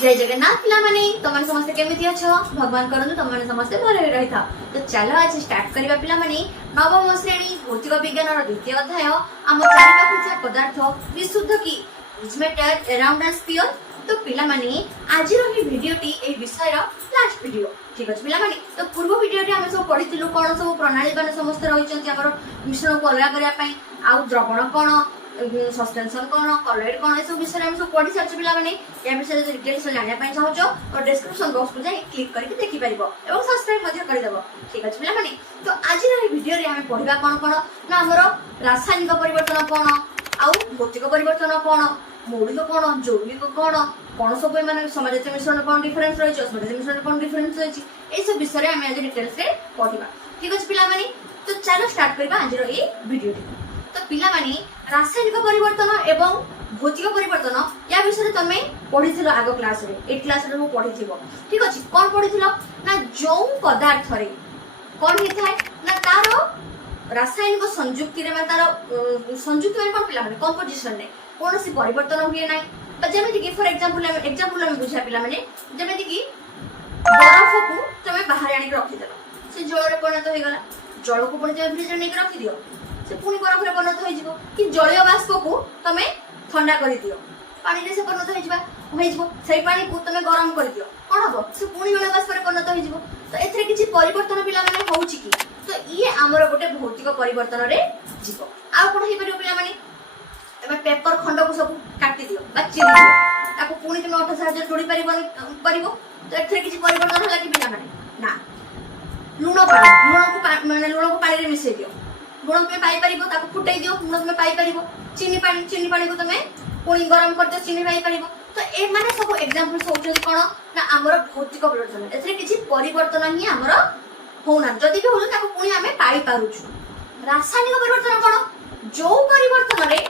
जय जगन्नाथ पिला माने तुम समस्त केमिति अछ भगवान करनु तुम समस्त भले रही था। तो चलो आज स्टार्ट करबा पिला माने नवम श्रेणी भौतिक विज्ञान रो द्वितीय अध्याय आम चारिपाखिया पदार्थ विशुद्ध की is matter around us sphere. तो पिला माने आज रो ही वीडियोटी ए विषय रो लास्ट वीडियो ठीक अछि पिला माने। तो पूर्व वीडियोटी हम सब पढितिलु कोन सब प्रणाली माने समस्त रहिचंती हमर मिश्रण को अलग करिया पई आ द्रवण कोन सस्पेंशन कोन कॉलोइड कोन सब विषय हम सब पढि सारछ पिला माने। या विषय डिटेल्स जानिया पई चाहछो तो डिस्क्रिप्शन बॉक्स को जाई क्लिक करके देखि परिबो एवं सब्सक्राइब मध्य कर देबो ठीक अछि पिला माने। तो आज रो वीडियो रे हम पढिबा कोन कोन ना हमर रासायनिक परिवर्तन कोन आ भौतिक परिवर्तन कोन मौलिक कोन जैविक कोन सब माने समाजिक मिश्रण कोन डिफरेंस रहिछ समाजिक मिश्रण कोन डिफरेंस रहिछ ए सब विषय हम आज डिटेल्स रे पढिबा ठीक अछि पिला माने। तो चलो स्टार्ट करबा आज रो ए वीडियो। तो पिला माने रासायनिक परिवर्तन एवं भौतिक परिवर्तन या विषय तमे पढिथिलो आगो क्लास रे 8 क्लास रे पढिथिबो ठीक अछि। कोन पढिथिलो ना जो पदार्थ रे कोन हिथाय ना तारो रासायनिक संयुक्ति रे माने तारो संयुक्ति माने कोन पिला माने कंपोजिशन रे कोनोसी परिवर्तन हुए नै। जेमेति कि फॉर एग्जांपल हम बुझा पिला माने जेमेति कि बरफ को तमे बाहर आनी रखि देलो से जल रे परिणत होई गला जल को पुणी फ्रिज रे नै रखि दियो से पुणी बरफ रे परिणत होई जिवो कि जलीय बाष्प को तमे ठंडा करि दियो पानी रे से परिणत होई जिवो सेई पानी को तमे गरम करि दियो कोन हबो से पुणी जलीय बाष्प रे परिणत होई जिवो। तो एथरे किछि परिवर्तन पिला माने होउछि कि तो ये हमर गोटे भौतिक परिवर्तन रे जिवो आ कोन हे परियो पिला माने एबे पेपर खंड को सब काटि दियो बा चिरि दियो ताको पुणी तमे ऑटो साहाय्य जोड़ी परिबो। तो एथरे किछि परिवर्तन होला कि पिला माने ना लूण को पानी रे मिसै दियो लूण पे पाई परिबो ताको फुटाई दियो लूण में पाई परिबो चीनी पानी को तमे पुणी गरम कर दियो चीनी पाई परिबो। तो ए माने सब एग्जांपल्स होउछ कोन ना हमर भौतिक परिवर्तन एथरे किछि परिवर्तन ही हमर होना जदी भी होलो ताको पुणी हमें पाई पारुछु। रासायनिक परिवर्तन कोन जो परिवर्तन रे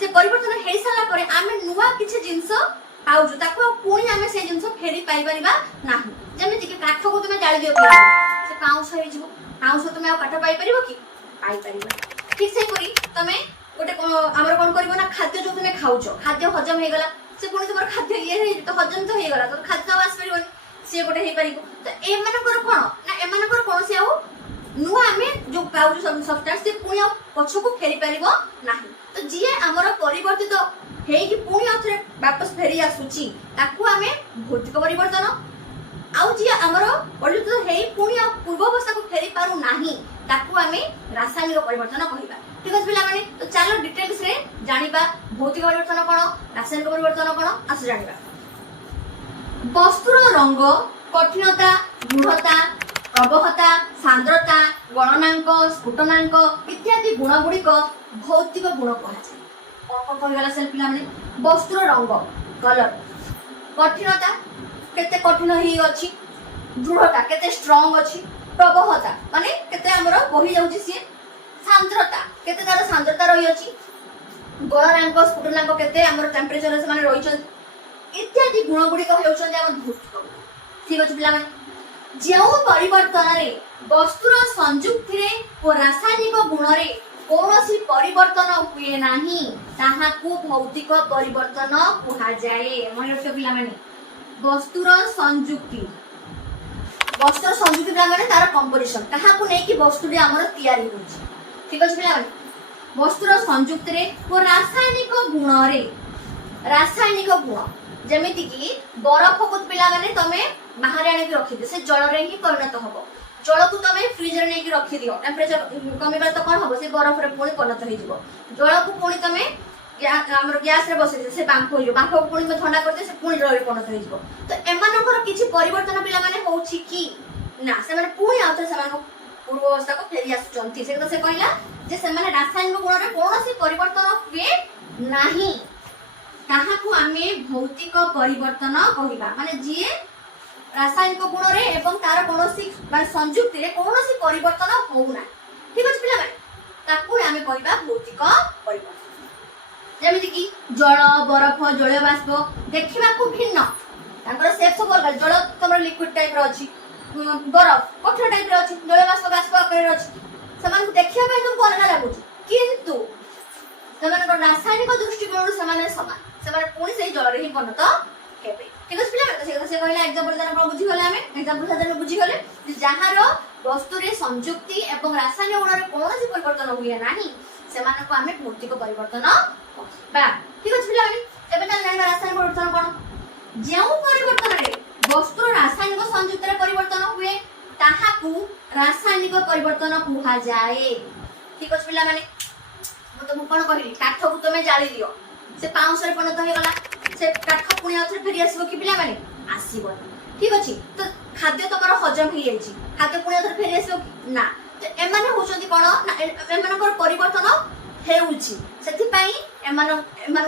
से परिवर्तन हे साला परे आमे नुवा किछि जिंस पाउछु ताको पुणी हमें से जिंस फेरी पाई परिबा नाही। जेमिति कि काठ को तमे जाळी दियो से पाउस हे जिवो पाउस तमे आ काठ पाई परिबो कि पाई परिबा ठीक से करी तमे गोटे हमर कोन करबो ना खाद्य जो तमे खाउछो खाद्य हजम हे गला से पुणी तमर खाद्य ये हे तो हजम तो हे गला तो खाद्य वास परिबो से गोटे हे परिबो। तो ए मानकर कोन ना ए मानकर कोन से आउ नुवा हमें जो पाउछु सब सब्सटेंस से पुणी आ पछ को फेरी परिबो नाही। तो जिए हमर परिवर्तित हे कि पुणी आथरे वापस फेरी आसुची ताकू हमें भौतिक परिवर्तन आउ जी हमर परिवर्तित हे पुणी आ पूर्व अवस्था को फेरी पारु नाही ताकू हमें रासायनिक परिवर्तन कहिबा ठीक अछि पिला माने। तो चलो डिटेल्स रे जानिबा भौतिक परिवर्तन कोन रासायनिक परिवर्तन कोन आस जानिबा। वस्तुर रंग कठिनता दृढ़ता प्रवहता सांद्रता गणनांक स्फुटनांक इत्यादि गुण गुड़िक भौतिक गुण कहाଯାଏ। कोन कोन गला सेल पिला माने वस्तुर रंग कलर कठिनता केते कठिन ही अछि दृढ़ता केते स्ट्रांग अछि प्रवहता माने केते हमर बही जाउछि से सांद्रता केते तार सांद्रता रही अछि गणनांक स्फुटनांक केते हमर टेम्परेचर से माने रही छथि इत्यादि गुण गुड़िक हेउछन हमर भौतिक ठीक अछि पिला माने। जो परिवर्तन रे वस्तुर संयुक्ति रे और रासायनिक गुण रे कोनोसी परिवर्तन हुए नाही ताहाकू भौतिक परिवर्तन कहा जाए। मन रखियो पिला माने वस्तुर संयुक्ति पिला माने तार कंपोजिशन ताहाकू नै कि वस्तु रे हमर तयारी होछि ठीक अछि पिला माने वस्तुर संयुक्ति रे और रासायनिक गुण जेमिति कि बरफ को पिला माने तमे बाहर आने की रखि दे से जल रे ही परिणत हबो जल को तमे फ्रीज रे नै कि रखि दियो टेम्परेचर कमिबा तो कोन हबो से बरफ रे पुणी परिणत होई जिवो जल को पुणी तमे हमर गैस रे बसि दे से बांफ होइयो बांफ को पुणी में ठंडा कर दे से पुणी जल रे परिणत होई जिवो। तो एमानकर किछि परिवर्तन पिला माने होछि कि ना से माने पुणी आउथे से माने पूर्व अवस्था को फेरी आसुचंती से कहला जे से माने रासायनिक गुण रे कोनोसी परिवर्तन हुए नाही ताहाकू आमे भौतिक परिवर्तन कहिबा माने जे रासायनिक गुण रे एवं तार कोनोसी माने संयुक्ति रे कोनोसी परिवर्तन होउना ठीक अछि पिला माने ताकू आमे कहिबा भौतिक परिवर्तन। जेमिति कि जल बरफ जलीय बाष्प देखिबा को भिन्न ताकर शेप सब अलग जल तमर लिक्विड टाइप रो अछि बरफ कठोर टाइप रो अछि जलीय बाष्प आकार रो अछि समान को देखिबा पय तुम अलग लागुछि किंतु समान को रासायनिक दृष्टिकोण समान समान पुणी से जल रे ही परिणत हेबे ठीक अछि। से कहला एग्जांपल दान पर बुझी गले हमें एग्जांपल साधारण बुझी गले जहार वस्तु रे संयुक्ति एवं रासायनिक गुण रे कोनोसी परिवर्तन हुए नाही सेमान को हमें भौतिक परिवर्तन बा ठीक अछि पिला एबे ताल जानिबा रासायनिक परिवर्तन कोन जेउ परिवर्तन रे वस्तु रासायनिक संयुक्त रे परिवर्तन हुए ताहाकू रासायनिक परिवर्तन कुहा जाए ठीक अछि पिला माने मु तुम कोन कहली काठ को तुमे जाली दियो से पाउस रे परिणत हो गला से काठ पुणी आउथरे फेरी आसीबो कि पिला माने आसीबो ठीक अछि तो खाद्य तमरो हजम ही जाईछि खाद्य पुणी आउथरे फेरी आसीबो ना तो एमाने होचंती कोन ना एमानकर परिवर्तन हेउछि सेति पई एमान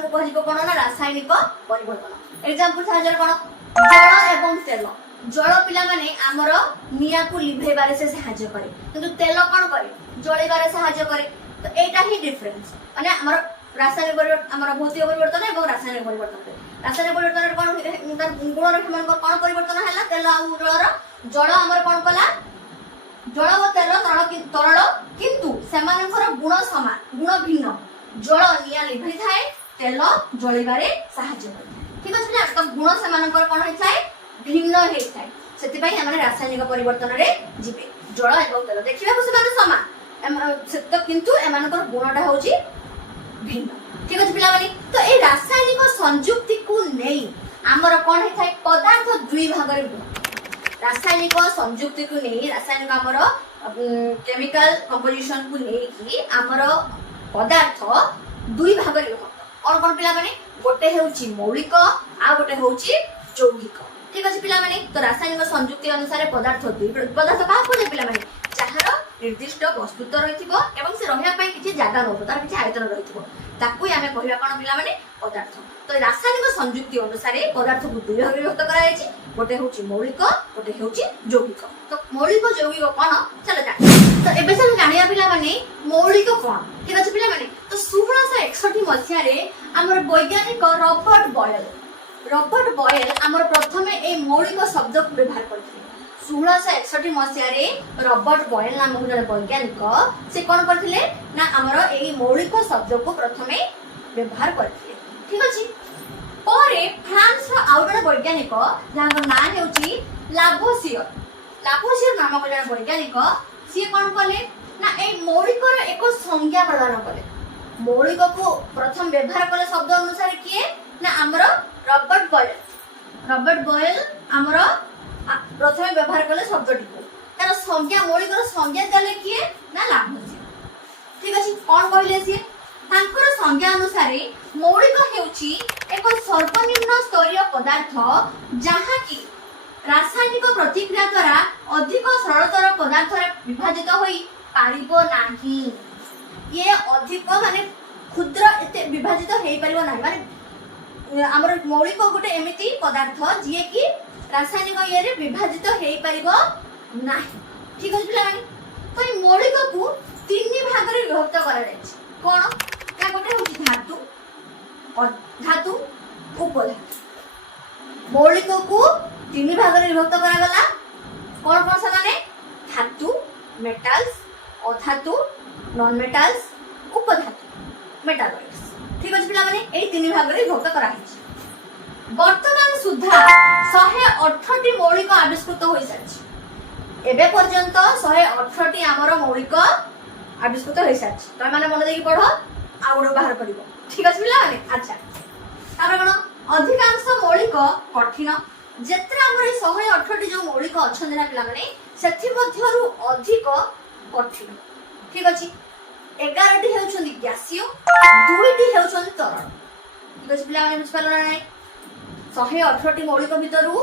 को कहलिबो कोन ना रासायनिक परिवर्तन एग्जांपल साहाय्य कोन जल एवं तेल जल पिला माने हमर निया को लिभेबारे से सहाय्य करे किंतु तेल कोन करे जळेबारे सहाय्य करे तो एटा ही डिफरेंस माने हमर रासायनिक परिवर्तन हमर भौतिक परिवर्तन एवं रासायनिक परिवर्तन रासायनिक परिवर्तन कोन तार गुण रखमान कोन परिवर्तन हला तेल आ जळर जळ हमर कोन कला जळ व तेल तरल किंतु सेमानकर गुण समान गुण भिन्न जळ निया लिभि थाए तेल जळेबारे सहाय्य करे ठीक अछि ना तो गुण सेमानकर कोन होय थाए भिन्न हे थाए सेति पई हमर रासायनिक परिवर्तन रे जिबे जळ एवं तेल देखिबा को समान समान तो किंतु एमानकर गुणटा होची भिन्न ठीक अछि पिला माने तो ए रासायनिक संयुक्ति को नै हमर कोन हे थाए पदार्थ दुई भाग रे रासायनिक संयुक्ति को नै रासायनिक हमर केमिकल कंपोजिशन को नै कि हमर पदार्थ दुई भाग रे और कोन पिला माने गोटे हेउची मौलिक आ गोटे होउची यौगिक ठीक अछि पिला माने तो रासायनिक संयुक्ति अनुसार पदार्थ दुई पदार्थ का कोन पिला माने जहार निर्दिष्ट वस्तुत्व रहिथिबो एवं से रहिया पई किछि जागा रहबो तार किछि आयतन रहिथिबो ताकू आमे कहिबा कोन पिला माने पदार्थ तो रासायनिक संयुक्ति अनुसार पदार्थ को दुई भाग विभक्त करा जायछि गोटे होउछि मौलिक गोटे होउछि यौगिक तो मौलिक यौगिक कोन चलो जा तो एबे से जानिया पिला माने मौलिक कोन ठीक अछि पिला माने तो 1661 मसिया रे हमर वैज्ञानिक रॉबर्ट बॉयल हमर प्रथमे ए मौलिक शब्द को व्यवहार करथिले 1661 मसिया रे रॉबर्ट बॉयल नाम जने वैज्ञानिक से कोन करथिले ना हमर ए मौलिक शब्द को प्रथमे व्यवहार करथिले ठीक अछि परे फ्रांस रो आउ जने वैज्ञानिक जांगर नाम हेउची लाभोसियर नामक जने वैज्ञानिक से कोन कले ना ए मौलिक रो एक संज्ञा प्रदान कले मौलिक को प्रथम व्यवहार कले शब्द अनुसार किए ना हमर रॉबर्ट बॉयल हमर प्रथमे व्यवहार कले शब्दटी को तार संज्ञा मौलिक रो संज्ञा देले किए ना लाभोसियर ठीक अछि कोन कहले से तांकर संज्ञा अनुसार मौलिक हेउची एक सर्वनिम्न स्तरीय पदार्थ जहा कि रासायनिक प्रतिक्रिया द्वारा अधिक सरलतर पदार्थ रे विभाजित होई पारिबो नाही ये अधिक माने क्षुद्र एते विभाजित हेई पारिबो नाही माने हमर मौलिक गोटे एमिति पदार्थ जे कि रासायनिक ये रे विभाजित हेई पारिबो नाही ठीक अछि पिला माने तो ए मौलिक को तीन भाग रे विभक्त करा जाय कोन या गोटे होची धातु उपधातु मौलिक को तीन भाग रे विभक्त करा गला कोन कोन से माने धातु मेटल्स अधातु नॉन मेटल्स उपधातु मेटालॉइड्स ठीक अछि पिला माने एई तीन भाग रे विभक्त करा हिछि वर्तमान सुधा 118 टी मौलिक आविष्कृत होई साछि एबे पर्यंत 118 टी हमर मौलिक आविष्कृत होई साछि त माने मन देकी पढो आउडो बाहर करिवो ठीक अछि पिला माने अच्छा तापर कोन अधिकांश मौलिक कठिन जेत्रा हमर 118 टी जो मौलिक अछन ना पिला माने सेथि मध्यरु अधिक कठिन ठीक अछि 11 टी हेउछन गैसीय 2 टी हेउछन तरल ठीक अछि पिला माने बुझ पालो ना 118 टी मौलिक भितरु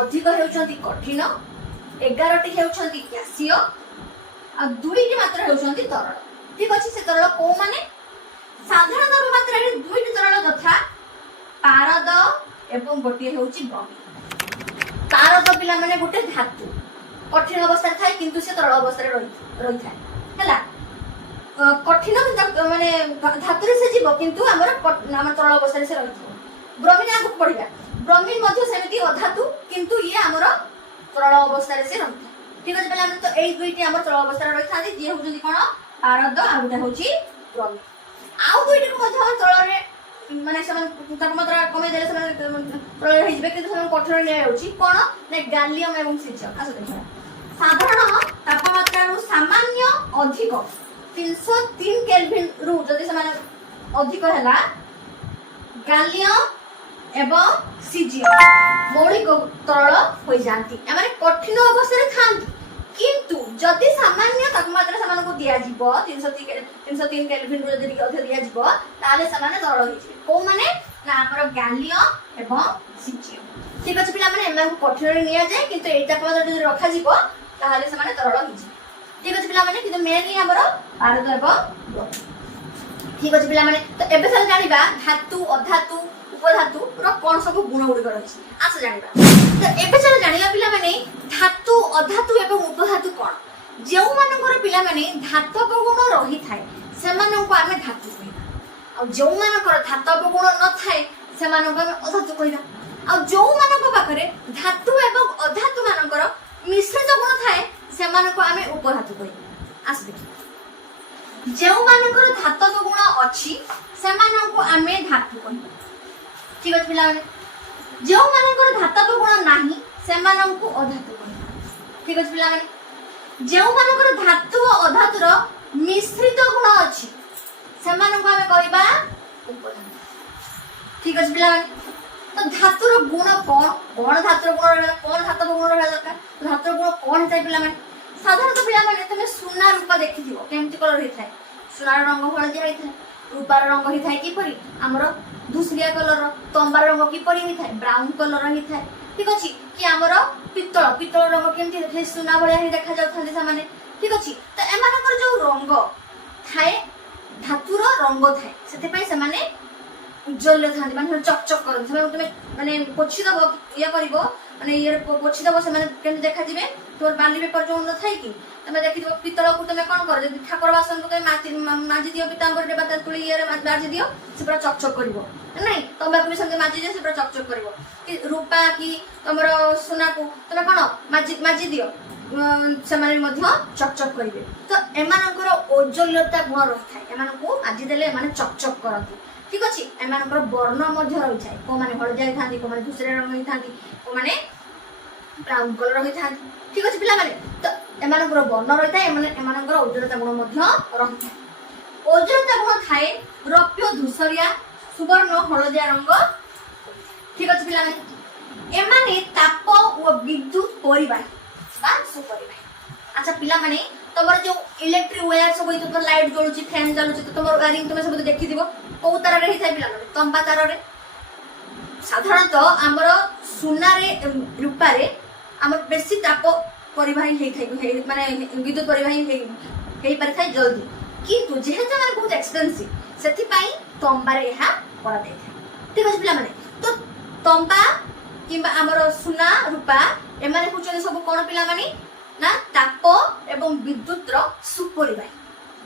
अधिक हेउछन कठिन 11 टी हेउछन गैसीय आ 2 टी मात्र हेउछन तरल ठीक अछि से तरल को माने साधारण मात्रा रे 2 टी तरल तथा पारद एवं गोटे हेउची ब्रह्मी पारद पिला माने गोटे धातु कठिन अवस्था थाय किंतु से तरल अवस्था रे रही थाय हला कठिन माने धातु रे से जीव किंतु हमर तरल अवस्था रे से रही ब्रह्मी आगु पड़िया ब्रह्मी मध्ये सेमिति अधातु किंतु ये हमर तरल अवस्था रे से रही ठीक अछि पहले हम तो एई दुईटी हमर तरल अवस्था रे रही थाती जे होजि कोन पारद आ गुटा होची ब्रह्मी आउ दुईटी को मध्ये हम तळ रे ମାନେ ସେମାନେ ତାପମାତ୍ରା କମେଇ ଦେଲେ ସେମାନେ ପ୍ରଳୟ ହେଇଯିବେ, କିନ୍ତୁ ସେମାନେ କଠୋର ନିଆଯାଉଛି କଣ ନା ଗାଲିୟମ ଏବଂ ସିଜିୟମ। ଆସ ଦେଖିବା ସାଧାରଣ ତାପମାତ୍ରାରୁ ସାମାନ୍ୟ ଅଧିକ 303 କେଲଭିନ ରୁ ଯଦି ସେମାନେ ଅଧିକ ହେଲା ଗାଲିୟମ ଏବଂ ସିଜିୟମ ମୌଳିକ ତରଳ ହୋଇଯାନ୍ତି। ଏମାନେ କଠିନ ଅବସ୍ଥାରେ ଥାନ୍ତି, କିନ୍ତୁ ଯଦି ସାମାନ୍ୟ ତାପମାତ୍ରା ସେମାନଙ୍କୁ ଦିଆଯିବ 303 କେଲଭିନ ରୁ ଯଦି ଅଧିକ ଦିଆଯିବ ତାହେଲେ ସେମାନେ ତରଳ ହେଇଯିବେ। କୋଉମାନେ ନା ଆମର ଗାଲିୟମ ଏବଂ ସିଜିୟମ। ଠିକ ଅଛି ପିଲାମାନେ, ଏମାନଙ୍କୁ କଠିନରେ ନିଆଯାଏ, କିନ୍ତୁ ଏଇ ତାପମାତ୍ରା ଯଦି ରଖାଯିବ ତାହେଲେ ସେମାନେ ତରଳ ହେଇଯିବେ। ଠିକ ଅଛି ପିଲାମାନେ, କିନ୍ତୁ ମେନଲି ଆମର ପାରଦ ଏବଂ ଲୌହ। ଠିକ ଅଛି ପିଲାମାନେ, ତ ଏବେ ସାର୍ ଜାଣିବା ଧାତୁ ଅଧାତୁ ଉପଧାତୁ ର କଣ ସବୁ ଗୁଣ ଗୁଡିକ ରହିଛି। ଆସ ଜାଣିବା। ତ ଏବେ ସାର୍ ଜାଣିବା ପିଲାମାନେ ଧାତୁ ଅଧାତୁ ଏବଂ ଉପଧାତୁ କଣ। ଯେଉଁମାନଙ୍କର ପିଲାମାନେ ଧାତବ ଗୁଣ ରହିଥାଏ ସେମାନଙ୍କୁ ଆମେ ଧାତୁ କହିବା, ଆଉ ଯେଉଁମାନଙ୍କର ଧାତବ ଗୁଣ ନଥାଏ ସେମାନଙ୍କୁ ଆମେ ଅଧାତୁ କହିବା, ଆଉ ଯେଉଁମାନଙ୍କ ପାଖରେ ଧାତୁ ଏବଂ ଅଧାତୁ ମାନଙ୍କର ମିଶ୍ରିତ ଗୁଣ ଥାଏ ସେମାନଙ୍କୁ ଆମେ ଉପଧାତୁ କହିବା। ଆସ ଦେଖିବା, ଯେଉଁମାନଙ୍କର ଧାତବ ଗୁଣ ଅଛି ସେମାନଙ୍କୁ ଆମେ ଧାତୁ କହିବା। ଠିକ ଅଛି ପିଲାମାନେ, ଯେଉଁମାନଙ୍କର ଧାତବ ଗୁଣ ନାହିଁ ସେମାନଙ୍କୁ ଅଧାତୁ କହିବା। ଠିକ ଅଛି ପିଲାମାନେ, ଯେଉଁମାନଙ୍କର ଧାତୁ ଓ ଅଧାତୁର ମିଶ୍ରିତ ଗୁଣ ଅଛି ସେମାନଙ୍କୁ ଆମେ କହିବା ଉପଧାତୁ। ଠିକ ଅଛି ପିଲାମାନେ, ତ ଧାତୁର ଗୁଣ କଣ କଣ ଧାତୁର ଗୁଣ ରହିଲା, କଣ ଧାତବ ଗୁଣ ରହିବା ଦରକାର, ଧାତୁର ଗୁଣ କଣ ଥାଏ ପିଲାମାନେ। ସାଧାରଣତଃ ପିଲାମାନେ ତମେ ସୁନା ରୂପା ଦେଖିଥିବ କେମିତି କଲର ହେଇଥାଏ, ସୁନାର ରଙ୍ଗ ହଳଦିଆ ହେଇଥାଏ, ରୂପାର ରଙ୍ଗ ହେଇଥାଏ କିପରି ଆମର ଧୂସରିଆ କଲର, ତମ୍ବାର ରଙ୍ଗ କିପରି ହେଇଥାଏ ବ୍ରାଉନ କଲର ହେଇଥାଏ। ଠିକ ଅଛି, କି ଆମର ପିତ୍ତଳ ରଙ୍ଗ କେମିତି ହେଇଥାଏ ସୁନା ଭଳିଆ ହିଁ ଦେଖା ଯାଉଥାନ୍ତି ସେମାନେ। ଠିକ ଅଛି, ତ ଏମାନଙ୍କର ଯୋଉ ରଙ୍ଗ ଥାଏ ଧାତୁର ରଙ୍ଗ ଥାଏ, ସେଥିପାଇଁ ସେମାନେ ଉଜ୍ଜଳ ଥାନ୍ତି, ମାନେ ଚକଚକ କରନ୍ତି। ସେମାନଙ୍କୁ ତମେ ମାନେ ପୋଛିଦବ ଇଏ କରିବ ମାନେ ଇଏ ପୋଛିଦବ ସେମାନେ କେମିତି ଦେଖାଯିବେ, ତୋର ବାଲି ପେପର ଯୋଉ ନଥାଏ କି ତମେ ଦେଖିଥିବ ପିତ୍ତଳକୁ ତମେ କଣ କର, ଯଦି ଠାକୁର ବାସନକୁ ତମେ ମାଜି ଦିଅ ପିତାମ୍ବରରେ ବା ତେନ୍ତୁଳି ଇଏରେ ମାଜି ଦିଅ ସେ ପୁରା ଚକଚକ କରିବ, ନାଇଁ ତମ୍ବାକୁ ବି ସେମିତି ମାଜି ଦିଅ ସେ ପୁରା ଚକଚକ କରିବ। କି ରୂପା କି ତମର ସୁନାକୁ ତମେ କଣ ମାଜି ଦିଅ ସେମାନେ ମଧ୍ୟ ଚକଚକ କରିବେ। ତ ଏମାନଙ୍କର ଔଜ୍ଜଲ୍ୟତା ଗୁଣ ରହିଥାଏ, ଏମାନଙ୍କୁ ମାଜି ଦେଲେ ଏମାନେ ଚକଚକ କରନ୍ତି। ଠିକ ଅଛି, ଏମାନଙ୍କର ବର୍ଣ୍ଣ ମଧ୍ୟ ରହିଥାଏ, କୋଉମାନେ ହଳଦିଆ ହେଇଥାନ୍ତି, କୋଉମାନେ ଧୂସରିଆ ରଙ୍ଗ ହେଇଥାନ୍ତି, କୋଉମାନେ ବ୍ରାଉନ କଲର ହେଇଥାନ୍ତି। ଠିକ ଅଛି ପିଲାମାନେ, ତ ଏମାନଙ୍କର ବର୍ଣ୍ଣ ରହିଥାଏ, ଏମାନଙ୍କର ଔଜ୍ଜଲ୍ୟତା ଗୁଣ ମଧ୍ୟ ରହିଥାଏ। ଔଜ୍ଜଲ୍ୟତା ଗୁଣ ଥାଏ ରୌପ୍ୟ ଧୂସରିଆ ସୁବର୍ଣ୍ଣ ହଳଦିଆ ରଙ୍ଗ। ଠିକ ଅଛି ପିଲାମାନେ, ଏମାନେ ତାପ ଓ ବିଦ୍ୟୁତ ପରିବାହୀ ବା ସୁପରିବାହୀ। ଆଚ୍ଛା ପିଲାମାନେ, ତମର ଯୋଉ ଇଲେକ୍ଟ୍ରିକ ୱାୟାର ସବୁ ହେଇଥିବ, ଲାଇଟ୍ ଜଳୁଛି ଫ୍ୟାନ ଚାଲୁଛି, ତ ତମର ୱାରିଂ ତମେ ସବୁ ଦେଖିଥିବ କୋଉ ତାରରେ ହେଇଥାଏ ପିଲାମାନେ, ତମ୍ବା ତାରରେ। ସାଧାରଣତଃ ଆମର ସୁନାରେ ରୂପାରେ ଆମର ବେଶୀ ତାପ ପରିବାହୀ ହେଇଥାଏ, ମାନେ ବିଦ୍ୟୁତ ପରିବାହୀ ହେଇପାରିଥାଏ ଜଲ୍ଦି, କିନ୍ତୁ ଯେହେତୁ ଆମର ବହୁତ ଏକ୍ସପେନ୍ସିଭ ସେଥିପାଇଁ ତମ୍ବାରେ ଏହା କରାଯାଇଥାଏ। ଠିକ ଅଛି ପିଲାମାନେ, ତ ତମ୍ବା କିମ୍ବା ଆମର ସୁନା ରୂପା ଏମାନେ ହଉଛନ୍ତି ସବୁ କଣ ପିଲାମାନେ ନା ତାପ ଏବଂ ବିଦ୍ୟୁତର ସୁପରିବାହୀ।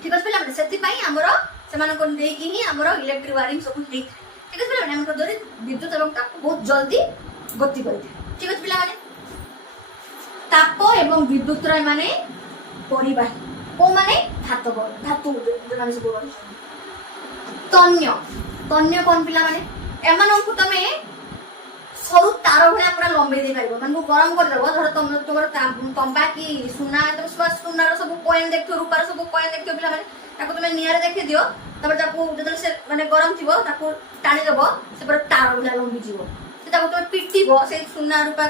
ଠିକ ଅଛି ପିଲାମାନେ, ସେଥିପାଇଁ ଆମର ସେମାନଙ୍କୁ ନେଇକି ହିଁ ଆମର ଇଲେକ୍ଟ୍ରିକ ୱାରିଂ ସବୁ ହେଇଥାଏ। ଠିକ ଅଛି ପିଲାମାନେ, ଆମର ଦ୍ୱାରା ବିଦ୍ୟୁତ ଏବଂ ତାପ ବହୁତ ଜଲ୍ଦି ଗତି କରିଥାଏ। ଠିକ ଅଛି ପିଲାମାନେ, ତାପ ଏବଂ ବିଦ୍ୟୁତର ଏମାନେ ପରିବାହୀ, କୋଉମାନେ ଧାତୁ ଯୋଉମାନେ ସବୁ ରହିଛନ୍ତି। ତନ୍ୟ କଣ ପିଲାମାନେ, ଏମାନଙ୍କୁ ତମେ ସରୁ ତାର ଭଳିଆ ପୁରା ଲମ୍ବେଇ ଦେଇ ପାରିବ, ମାନେ ଗରମ କରିଦେବ। ଧର ତମର ତମ୍ବା କି ସୁନା, ସୁନାର ସବୁ କଏନ ଦେଖିଥିବ, ରୂପାର ସବୁ କଏନ ଦେଖିଥିବ ପିଲାମାନେ, ତାକୁ ତମେ ନିଆଁରେ ଦେଖେଇ ଦିଅ, ତାପରେ ତାକୁ ଯେତେବେଳେ ସେ ମାନେ ଗରମ ଥିବ ତାକୁ ଟାଣିଦବ, ସେ ପୁରା ତାର ଭଳିଆ ଲମ୍ବିଯିବ। ତାକୁ ତମେ ପିଟିବ, ସେଇ ସୁନା ରୂପା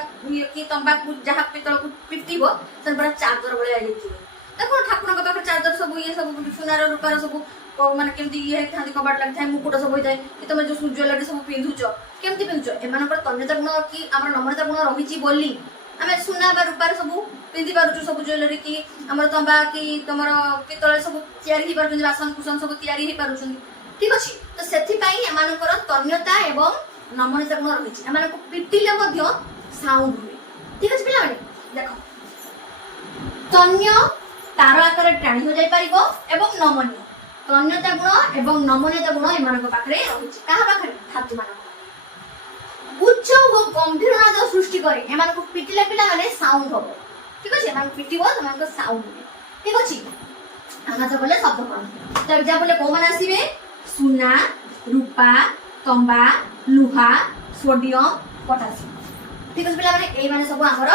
କି ତମ୍ବାକୁ ଯାହା ପିତ୍ତଳକୁ ପିଟିବ ସେ ପୁରା ଚାଦର ଭଳିଆ ହେଇଯିବ। ଦେଖୁନ ଠାକୁରଙ୍କ ପାଖରେ ଚାଦର ସବୁ ଇଏ ସବୁ ସୁନାର ରୂପାର ସବୁ ମାନେ କେମିତି ଇଏ ହେଇଥାନ୍ତି, କବାଟ ଲାଗିଥାଏ, ମୁକୁଟ ସବୁ ହେଇଥାଏ, କି ତମେ ଯୋଉ ଜୁଏଲାରୀ ସବୁ ପିନ୍ଧୁଛ କେମିତି ପିନ୍ଧୁଛ, ଏମାନଙ୍କର ତନ୍ୟତା ଗୁଣ କି ଆମର ନମ୍ରତା ଗୁଣ ରହିଛି ବୋଲି ଆମେ ସୁନା ବା ରୂପାରେ ସବୁ ପିନ୍ଧି ପାରୁଛୁ, ସବୁ ଜୁଏଲାରୀ କି ଆମର ତମ୍ବା କି ତମର ପିତ୍ତଳରେ ସବୁ ତିଆରି ହେଇପାରୁଛନ୍ତି, ବାସନ କୁସନ ସବୁ ତିଆରି ହେଇପାରୁଛନ୍ତି। ଠିକ ଅଛି, ତ ସେଥିପାଇଁ ଏମାନଙ୍କର ତନ୍ୟତା ଏବଂ ନମନୀୟତା ଗୁଣ ରହିଛି, ଏମାନଙ୍କୁ ପିଟିଲେ ମଧ୍ୟ ସାଉଣ୍ଡ ହୁଏ। ଠିକ ଅଛି ପିଲାମାନେ, ଦେଖ ତନ୍ୟ ତାର ଆକାରରେ ଟାଣି ହୋଇ ପାରିବ ଏବଂ ନମନୀୟ, ତନ୍ୟତା ଗୁଣ ଏବଂ ନମନୀୟତା ଗୁଣ ଏମାନଙ୍କ ପାଖରେ ରହିଛି। କାହା ପାଖରେ? ଧାତୁ ମାନଙ୍କ। ଉଚ୍ଚ ଓ ଗମ୍ଭୀର ନାଦ ସୃଷ୍ଟି করে, ଏମାନଙ୍କୁ ପିଟିଲେ ପିଲାମାନେ ସାଉଣ୍ଡ ହବ। ଠିକ ଅଛି, ଏମାନଙ୍କୁ ପିଟିବ ସେମାନଙ୍କ ସାଉଣ୍ଡ ହୁଏ। ଠିକ ଅଛି, ଆଘାତ କଲେ ଶବ୍ଦ କରନ୍ତି। ତ ଏକ୍ସାମ୍ପଲ କୋଉମାନେ ଆସିବେ? ସୁନା, ରୂପା, तंबा लुहा सोडियम पोटासियम ठीक अछि पिला माने एई माने सब हमर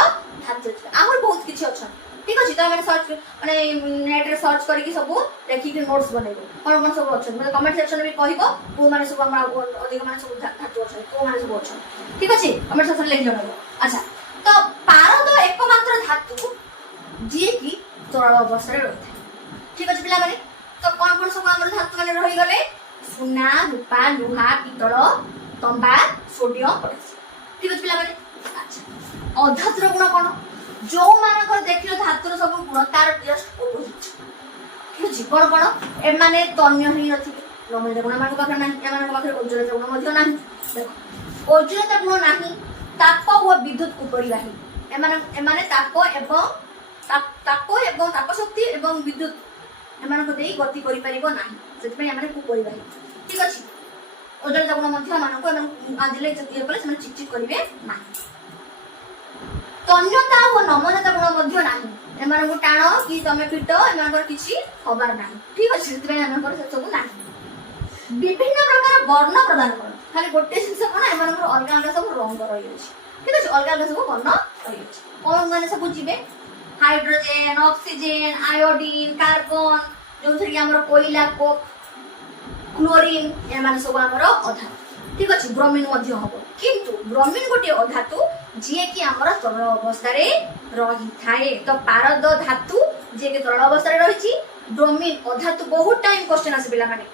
धातु हमर बहुत किछि अछि ठीक अछि त माने सर्च माने नेट रे सर्च करी कि सब देखि कि नोट्स बनेबो कोन सब अछि मतलब कमेंट सेक्शन में कहिबो को माने सब हमरा अधिक माने सब धातु अछि को माने सब अछि ठीक अछि कमेंट सेक्शन लिख जणाबो अच्छा तो पारद एकमात्र धातु जे कि तरल अवस्था रे रहथि ठीक अछि पिला माने तो कोन सब हमर धातु माने रहि गले सोना रूपा लुहा पितल तंबा सोडियम पोटासियम ठीक अछि पिला माने अच्छा अधातुर गुण कोन जो मानकर देखिलो धातुर सब गुण तार जस्ट अपोजिट ठीक अछि कोन कोन ए माने तन्य ही नथिबे नमन गुण मान पाखर नाही ए मान पाखर उज्जवल गुण मध्य नाही देखो उज्जवल गुण नाही ताप व विद्युत उपरिवाही ए माने ताप एवं ताप शक्ति एवं विद्युत ए मान को देई गति करि परिबो नाही सेति ए माने उपरिवाही ठीक अछि उज्जवल गुण मध्य मान को आदिले जति कले से चिकचिक करिवे नाही तन्यता और नमनता गुण मध्य नाही एमान को टाण कि तमे पिट एमान को किछि खबर नाही ठीक अछि सेति एमान को सब नाही विभिन्न प्रकार वर्ण प्रदान कर खाली गोटे सिंस कोन एमान को अलग अलग सब रंग रहि अछि ठीक अछि अलग अलग सब वर्ण रहि अछि कोन माने सब बुझिबे हाइड्रोजन ऑक्सीजन आयोडीन कार्बन जो थरी हमर कोयला को क्लोरीन एमान सब हमर अधातु ठीक अछि ब्रोमीन मध्य हबो किंतु ब्रोमीन गोटे अधातु जे कि हमर तरल अवस्था रे रहि थाए तो पारद धातु जे कि तरल अवस्था रे रहिछि ब्रोमीन अधातु बहुत टाइम क्वेश्चन आसे बिला माने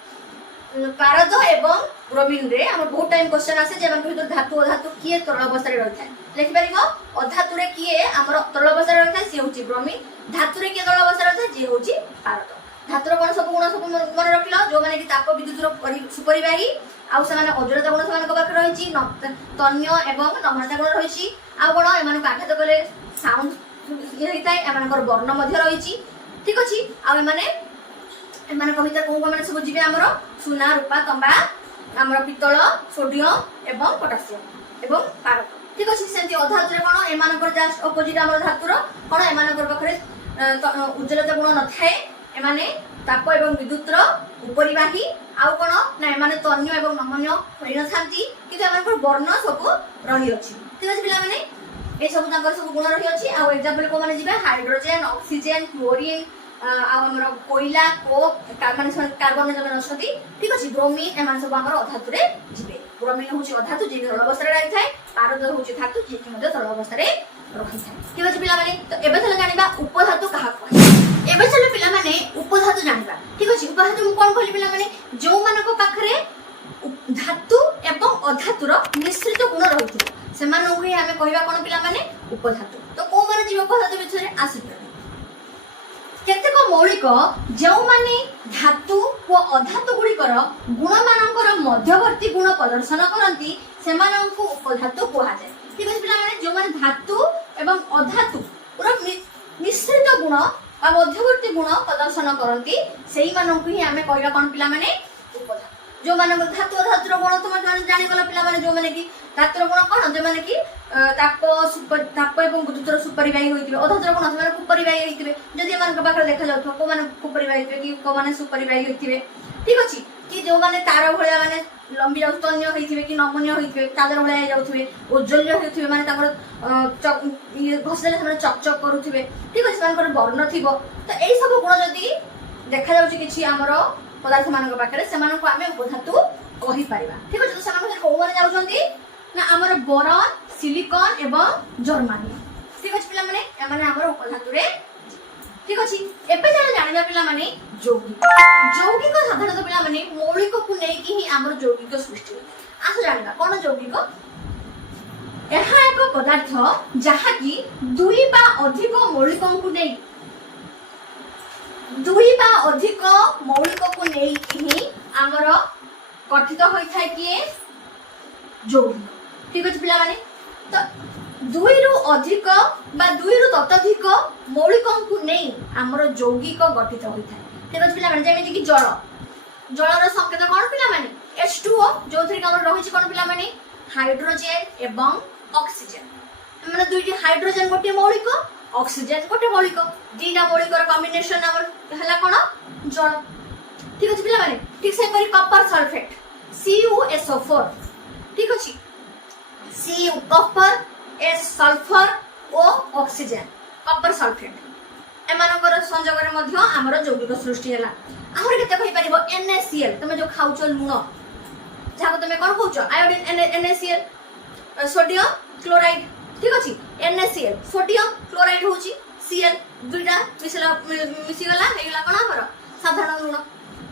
पारद एवं ब्रोमीन रे हमर बहुत टाइम क्वेश्चन आसे जे मन भीतर धातु अधातु किए तरल अवस्था रे रहि थाए लिखि परिबो अधातु रे किए हमर तरल अवस्था रे रहि थाए से होछि ब्रोमीन धातु रे किए तरल अवस्था रे रहि थाए जे होछि पारद धातुर कोन सब गुण सब मन रखिलो जो माने कि ताप विद्युत रो सुपरिवाही आउ से माने अजरता गुण समान को पाख रहिछि तन्य एवं नम्रता गुण रहिछि आ गुण एमान को आघात कले साउंड ये हिताय एमान को वर्ण मध्य रहिछि ठीक अछि आ एमान को भीतर कोन माने सब जिबे हमर सोना रूपा तंबा हमर पितल सोडियम एवं पोटासियम एवं पारद ठीक अछि सेंति अधातु रे कोन एमान को जस्ट अपोजिट हमर धातुर कोन एमान को पाखरे उज्जवलता गुण न थाए एमाने ताप एवं विद्युत रो उपरिवाही आउ कोन ना एमाने तन्य एवं नमन्य होई न थांती किंतु एमान को वर्ण सब रहि अछि ठीक अछि पिला माने ए सब तांकर सब गुण रहि अछि आ एग्जांपल को माने जिबे हाइड्रोजन ऑक्सीजन क्लोरीन आ हमर कोयला को कार्बन जब नसती ठीक अछि ब्रोमीन एमान सब हमर अधातु रे जिबे ब्रोमीन होछि अधातु जे तरल अवस्था रे रहि थाए पारद होछि धातु जे कि मध्य तरल अवस्था रे रहि थाए ठीक अछि पिला माने तो एबे चला जानिबा उपधातु कहा कहै एबे चले पिला माने उपधातु जानिबा ठीक अछि उपधातु मु कोन कहली पिला माने जो मानको पाखरे धातु एवं अधातुर मिश्रित गुण रहिथिबो सेमानो हि हमें कहबा कोन पिला माने उपधातु तो को माने जीव उपधातु विषय आसी केतेक मौलिक जो माने धातु व अधातु गुडी कर गुण मानकर मध्यवर्ती गुण प्रदर्शन करंती सेमानंकु उपधातु कोहा जाय ठीक अछि पिला माने जो माने धातु एवं अधातु पूरा मिश्रित गुण आ मध्यवर्ती गुण प्रदर्शन करंती सेही मानंकु ही हमें कहबा कोन पिला माने उपधातु जो माने धातु अधातुर गुण तुम जानि गला पिला माने जो माने कि धातुर गुण कोन जे माने कि ताप एवं विद्युतर सुपरिवाही होइतिबे अधातुर गुण से माने कुपरिवाही होइतिबे जदि मान के पाखर देखा जाउथो को माने कुपरिवाही होइतिबे कि को माने सुपरिवाही होइतिबे ठीक अछि कि जो माने तार भलिया माने लंबी जाउ तन्य होइतिबे कि नमन्य होइतिबे तादर भलिया जाउथिबे उज्जवल होइतिबे माने ताकर ये घसले माने चकचक करूथिबे ठीक अछि मानकर वर्ण थिबो तो एई सब गुण जदि देखा जाउछि किछि हमर पदार्थ मानक पाखरे सेमानक आमे उपधातु कहि पारिबा ठीक अछि तो सेमानक को माने जाउछंती ना हमर बोरन सिलिकॉन एवं जर्मानियम ठीक अछि पिला माने एमाने हमर उपधातु रे ठीक अछि एबे जाने जानिबा पिला माने यौगिक यौगिक साधारणतः पिला माने मौलिक को नै कि ही हमर यौगिक सृष्टि आस जानिबा कोन यौगिक एहा एक पदार्थ जहा कि दुई बा अधिक मौलिकों को नै दुई बा अधिक मौलिक को नै कि ही हमर गठित होई थाय कि यौगिक ठीक अछि पिला माने तो दुई रु अधिक बा दुई रु ततोधिक मौलिकों को नै हमर यौगिक गठित होई थाय ठीक अछि पिला माने जेमिति कि जल जलर संकेत कोन पिला माने H2O जो थरी हमर रहि छि कोन पिला माने हाइड्रोजन एवं ऑक्सीजन माने दुईटी हाइड्रोजन गोटे मौलिक ऑक्सीजन गोटे मौलिक दीना मौलिकर कॉम्बिनेशन हमर हला कोन जल ठीक अछि पिला माने ठीक से परि कॉपर सल्फेट CuSO4 ठीक अछि Cu कपर S सल्फर ओ ऑक्सीजन कपर सल्फेट एमानकर संयोगरे मध्य हमर जैविक सृष्टि हला हमर केते कहि परिबो NaCl तमे जो खाउछ लूण जाको तमे कोन कहउछ आयोडीन NaCl सोडियम क्लोराइड ठीक अछि NaCl सोडियम क्लोराइड होची Cl दुइटा मिसी गला हेगला कोन हमर साधारण लूण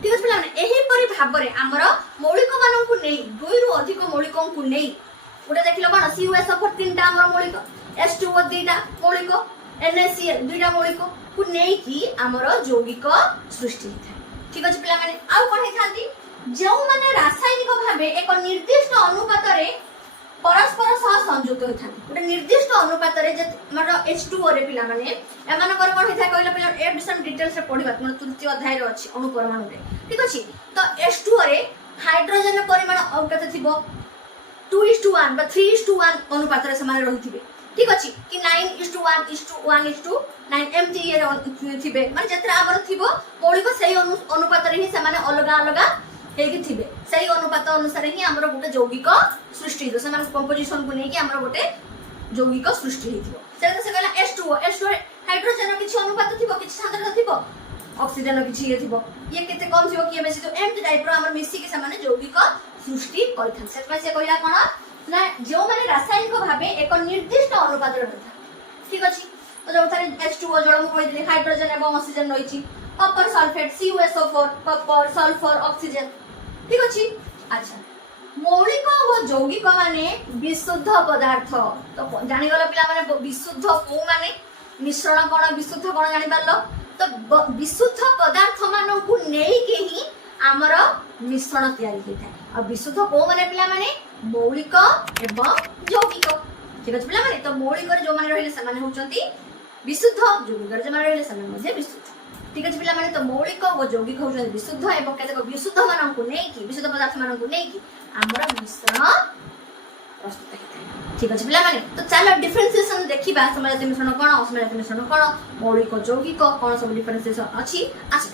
ठीक अछि पिला माने एही परि भाबरे हमर मौलिक मानन को नै दुई रु अधिक मौलिकन को नै उडे देखिलो कोन CuSO4 तीनटा हमर मौलिक H2O दुइटा मौलिक NaCl दुइटा मौलिक को नै कि हमर जैविक सृष्टि है ठीक अछि पिला माने आ कोन हे थांती जो माने रासायनिक भाबे एक निर्दिष्ट अनुपात रे परस्पर सह संयुक्त होथान गोटे निर्दिष्ट अनुपात रे जे मतलब H2O रे पिला माने एमान कर कोन हेथा कहले पिला ए विषय डिटेल्स रे पढिबा मन तृतीय अध्याय रे अछि अणु परमाणु रे ठीक अछि तो H2O रे हाइड्रोजन परिमाण केते थिबो 2:1 बा 3:1 अनुपात रे समान रहिथिबे ठीक अछि कि 9:1:1:9 एमटी ये थिबे माने जत्रा हमर थिबो मौलिक सही अनुपात रे ही समान अलग अलग हेगी थिबे सही अनुपात अनुसार ही हमर गोटे जैविक सृष्टि हो समान कंपोजिशन को नै कि हमर गोटे जैविक सृष्टि हेतिबो से कहला H2O हाइड्रोजन किछि अनुपात थिबो किछि सांद्रता थिबो ऑक्सीजन किछि ये थिबो ये केते कम थिबो कि बेसी तो एमटी टाइप रो हमर मिसी के समान जैविक सृष्टि करथन सेतबा से कहला कोन ना जो माने रासायनिक भाबे एक निर्दिष्ट अनुपात रे रहथा ठीक अछि तो जो थारे H2O जळ मु कहि हाइड्रोजन एवं ऑक्सीजन रहिछि Kapoor sulphate CuSO4 Kapoor sulphur oxygen ठीक अछि अच्छा मौलिक और जैविक माने विशुद्ध पदार्थ तो जानि गला पिला माने विशुद्ध को माने मिश्रण कोन विशुद्ध कोन जानि पारलो तो विशुद्ध पदार्थ मानो को नेई के ही हमर मिश्रण तयारी होइथा आ विशुद्ध को माने पिला माने मौलिक एवं जैविक ठीक अछि पिला माने तो मौलिक रे जो माने रहिले से माने होचंती विशुद्ध जैविक रे जो माने रहिले से माने मध्ये विशुद्ध ठीक अछि पिला माने तो मौलिक और जैविक होचंती विशुद्ध एवं केते विशुद्ध मानन को नै कि विशुद्ध पदार्थ मानन को नै कि हमर मिश्रण प्रस्तुत हेतै ठीक अछि पिला माने तो चलो डिफरेंशिएशन देखिबा समझते मिश्रण कोन असमझते मिश्रण कोन मौलिक जैविक कोन सब डिफरेंशिएशन अछि आसे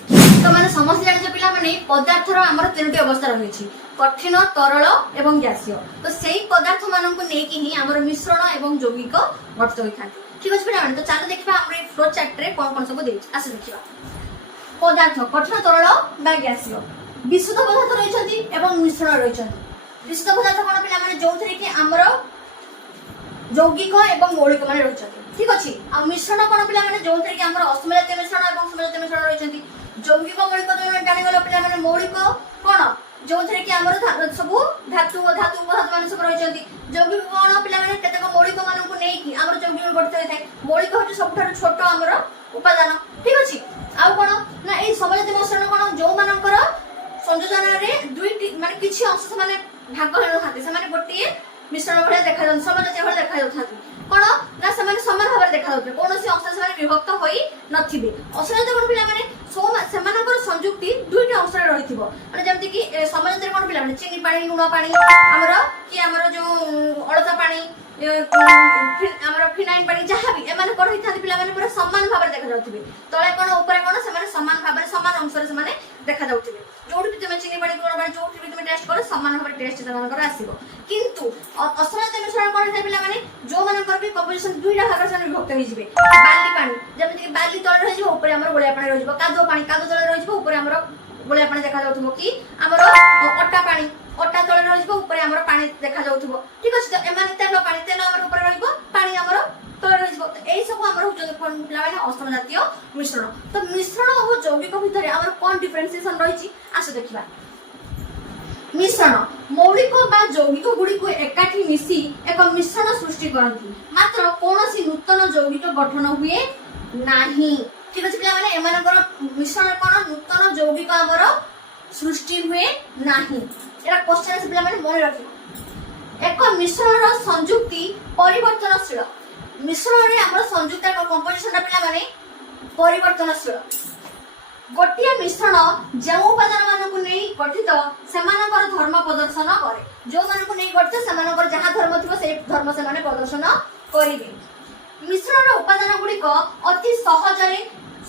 तो माने समझ जानि जे पिला माने पदार्थ रो हमर तीनटी अवस्था रहि छि कठिन तरल एवं गैसीय तो सेही पदार्थ मानन को नै कि ही हमर मिश्रण एवं जैविक गठित होइथांती ठीक अछि पिला माने तो चलो देखिबा हमर फ्लो चार्ट रे कोन सब देछि आसे देखिबा पदार्थ कठिन तरल बा गैसीय विशुद्ध पदार्थ रहिछंती एवं मिश्रण रहिछंती विशुद्ध पदार्थ कोन पिला माने जोथरे कि हमर जैविक एवं मौलिक माने रहिछंती ठीक अछि आ मिश्रण कोन पिला माने जोथरे कि हमर असममित मिश्रण एवं सममित मिश्रण रहिछंती जैविक मौलिक तो जानि गलो पिला माने मौलिक कोन जोथरे कि हमर सब धातु पदार्थ माने सब रहिछंती जैविक कोन पिला माने केतेक मौलिक मानन को नै कि हमर जैविक गठित होय थाय मौलिक होय सबठार छोट हमर उपादान ठीक अछि आ कोन ना ए सममित मिश्रण कोन जो मानकर संयोजन रे दुई माने किछि अंश माने भाग हेनो थाते से माने गोटिए मिश्रण भले देखा जान सममित भले देखा जाथाती कोन ना समान समान भाबरे देखा जाउते कोनोसी अंश से माने विभक्त होई नथिबे असममित कोन पिला माने सेमानकर संयुक्ति दुईटा अंश रे रहिथिबो माने जेमति कि सममित कोन पिला माने चीनी पानी लूण पानी हमर कि हमर जो अळता पानी हमर फिनाइन पानी जहां भी एमाने कोन हिथाती पिला माने पूरा समान भाबरे देखा जाउथिबे तळे कोन ऊपर कोन से माने समान भाबरे समान अंश रे से माने देखा जाउथिबे जोडी भी तुमे चीनी पानी लूण पानी जोडी भी तुमे टेस्ट करो समान भाबरे टेस्ट सेमानकर आसीबो किंतु असममित मिश्रण कोन हिथाय पिला माने जो मानकर भी कंपोजिशन दुईटा भाग से विभक्त होई जिवे बाली पानी जेमति कि बाली तळे रहि जिवो ऊपर हमर गोलिया पानी रहि जिवो कादो तळे रहि जिवो ऊपर हमर गोलिया पानी देखा जाउथबो कि हमर अट्टा तळे रहि जिवो ऊपर हमर पानी देखा जाउथबो ठीक अछि तो एमाने तेल हमर ऊपर रहिबो पानी हमर तळे रहि जिवो एई सब हमर होचन कोन माने असमजातीय मिश्रण तो मिश्रण और जैविक भितरे हमर कोन डिफरेंशिएशन रहिछि आसे देखिबा मिश्रण मौलिक बा जैविक गुडी को एकाठी मिसी एक मिश्रण सृष्टि करंती मात्र कोनोसी नूतन जैविक गठन हुए नाही ठीक अछि पिला माने एमानकर मिश्रण कोन नूतन जैविक हमर सृष्टि हुए नाही एरा क्वेश्चन से पिला माने मन रखिबो एक मिश्रणर संयुक्ति परिवर्तनशील मिश्रण रे हमर संयुक्त कंपोजिशन पिला माने परिवर्तनशील गोटिया मिश्रण जो उपादान मान को नहीं गठित सेमानकर धर्म प्रदर्शन करे जो मान को नहीं गठित सेमानकर जहां धर्म थिबो से धर्म से माने प्रदर्शन करिवे मिश्रण उपादान गुडी को अति सहज रे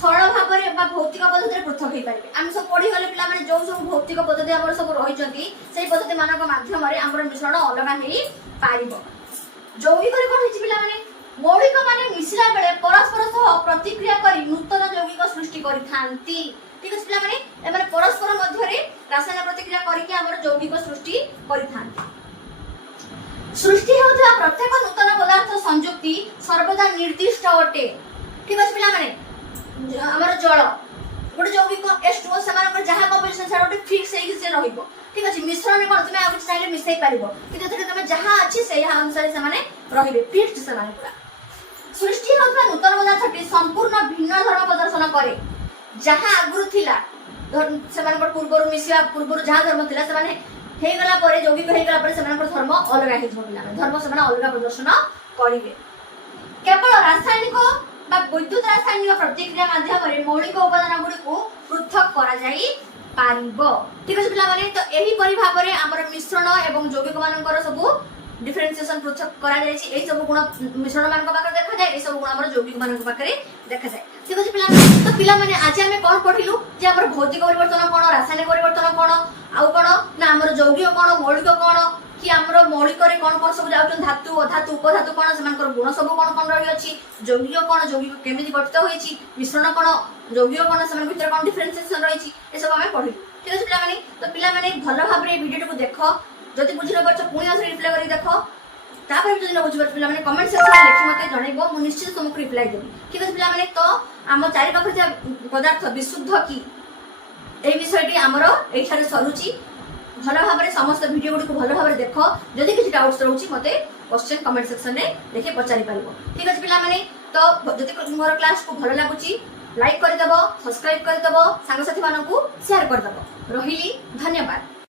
ସରଳ ଭାବରେ ବା ଭୌତିକ ପଦ୍ଧତିରେ ପୃଥକ ହେଇପାରିବେ। ଆମେ ସବୁ ପଢିଗଲେ ପିଲାମାନେ ଯୋଉ ସବୁ ଭୌତିକ ପଦ୍ଧତି ଆମର ସବୁ ରହିଛନ୍ତି ସେଇ ପଦ୍ଧତି ମାନଙ୍କ ମାଧ୍ୟମରେ ଆମର ମିଶ୍ରଣ ଅଲଗା ହେଇପାରିବ। ଯୌଗିକରେ କଣ ହେଇଛି ପିଲାମାନେ, ମୌଳିକ ମାନେ ମିଶିଲା ବେଳେ ପରସ୍ପର ସହ ପ୍ରତିକ୍ରିୟା କରି ନୂତନ ଯୌଗିକ ସୃଷ୍ଟି କରିଥାନ୍ତି। ঠিক আছে ପିଲାମାନେ, ଏମାନେ ପରସ୍ପର ମଧ୍ୟରେ ରାସାୟନିକ ପ୍ରତିକ୍ରିୟା କରିକି ଆମର ଯୌଗିକ ସୃଷ୍ଟି କରିଥାନ୍ତି। ସୃଷ୍ଟି ହେଉଥିବା ପ୍ରତ୍ୟେକ ନୂତନ ପଦାର୍ଥ ସଂଯୁକ୍ତି ସର୍ବଦା ନିର୍ଦ୍ଦିଷ୍ଟ ଅଟେ। ঠিক ଅଛି ପିଲାମାନେ, ଆମର ଜଳ ଗୋଟେ ଯୌଗିକ H2O ସେମାନଙ୍କର ଯାହା କମ୍ପୋଜିସନ ସେଟା ଗୋଟେ ଫିକ୍ସ ହେଇକି ସେ ରହିବ। ঠিক ଅଛି, ମିଶ୍ରଣରେ କଣ ତମେ ଆଉ କିଛି ଚାହିଁଲେ ମିଶେଇ ପାରିବ, କିନ୍ତୁ ଏଥିରେ ତମେ ଯାହା ଅଛି ସେଇ ଅନୁସାରେ ସେମାନେ ରହିବେ, ଫିକ୍ସ ସେମାନେ ପୁରା। ସୃଷ୍ଟି ହେଉଥିବା ନୂତନ ପଦାର୍ଥଟି ସମ୍ପୂର୍ଣ୍ଣ ଭିନ୍ନ ଧର୍ମ ପ୍ରଦର୍ଶନ କରେ। ଯାହା ଆଗରୁ ଥିଲା ସେମାନଙ୍କର ପୂର୍ବରୁ ମିଶିବା ପୂର୍ବରୁ ଯାହା ଧର୍ମ ଥିଲା ସେମାନେ ହେଇଗଲା ପରେ ଯୌଗିକ ହେଇଗଲା ପରେ ସେମାନଙ୍କର ଧର୍ମ ଅଲଗା ହେଇଯିବ ପିଲାମାନେ, ଧର୍ମ ସେମାନେ ଅଲଗା ପ୍ରଦର୍ଶନ କରିବେ। କେବଳ ରାସାୟନିକ ବା ବୈଦ୍ୟୁତ ରାସାୟନିକ ପ୍ରତିକ୍ରିୟା ମାଧ୍ୟମରେ ମୌଳିକ ଉପାଦାନ ଗୁଡ଼ିକୁ ପୃଥକ କରାଯାଇ ପାରିବ। ঠিক আছে ପିଲାମାନେ, ତ ଏହିପରି ଭାବରେ ଆମର ମିଶ୍ରଣ ଏବଂ ଯୌଗିକ ମାନଙ୍କର ସବୁ ডিফারেন্সিয়েশন পৃথক করা যাইছি। এই সব গুণ মিশ্রণ ମାନଙ୍କ পাখରେ ଦେଖାଯାଏ, এই ସବୁ ଗୁଣ ଆମର ଯୌଗିକ ମାନଙ୍କ ପାଖରେ ଦେଖାଯାଏ। ঠিক ଅଛି ପିଲାମାନେ, ତ ପିଲାମାନେ ଆଜି ଆମେ କଣ ପଢିଲୁ ଯେ ଆମର ଭୌତିକ ପରିବର୍ତ୍ତନ କଣ, ରାସାୟନିକ ପରିବର୍ତ୍ତନ କଣ, ଆଉ କଣ ନା ଆମର ଯୌଗିକ କଣ, ମୌଳିକ କଣ, କି ଆମର ମୌଳିକରେ କଣ କଣ ସବୁ ଯାଉଛନ୍ତି, ଧାତୁ ଅଧାତୁ ଉପଧାତୁ କଣ, ସେମାନଙ୍କର ଗୁଣ ସବୁ କଣ କଣ ରହିଅଛି, ଯୌଗିକ କଣ, ଯୌଗିକ କେମିତି ଗଠିତ ହୋଇଛି, ମିଶ୍ରଣ କଣ, ଯୌଗିକ କଣ, ସେମାନଙ୍କ ଭିତରେ କଣ ଡିଫରେନ୍ସିଏସନ ରହିଛି, ଏସବୁ ଆମେ ପଢିଲୁ। ঠিক ଅଛି ପିଲାମାନେ, ତ ପିଲାମାନେ ଭଲ ଭାବରେ এই ভিডিওটিକୁ ଦେଖ, যদি বুঝি নপারছ পুଣି আসলে রিপ্লাই করি দেখ, তারপরে যদি না বুঝিপার পিলাମାନେ কমেন্ট সেকশনে লেখি মতে জଣାইব, মু নিশ্চিত তোমাকে রিপ্লাই দেবি। ঠিক আছে পিলাମାନେ, তো ଆମ চারি পাখে যে পদার্থ বিশুদ্ধ কি এই বিষয়টি আমার এইখানে সরুচি। ভালো ভাবে সমস্ত ভিডিও গুড়ি ভালো ভাবে দেখ, যদি কিছু ডাউটস রয়েছে মতে কোশ্চেন কমেন্ট সেকশনে লিখে পচারি পারিব। ঠিক আছে পিলাମାନେ, তো যদি মোর ক্লাস কু ভালো লাগুচি লাইক করে দেব, সবসক্রাইব করে দেব, সাংসাথী মানকু শেয়ার করে দেব। রহিলি, ধন্যবাদ।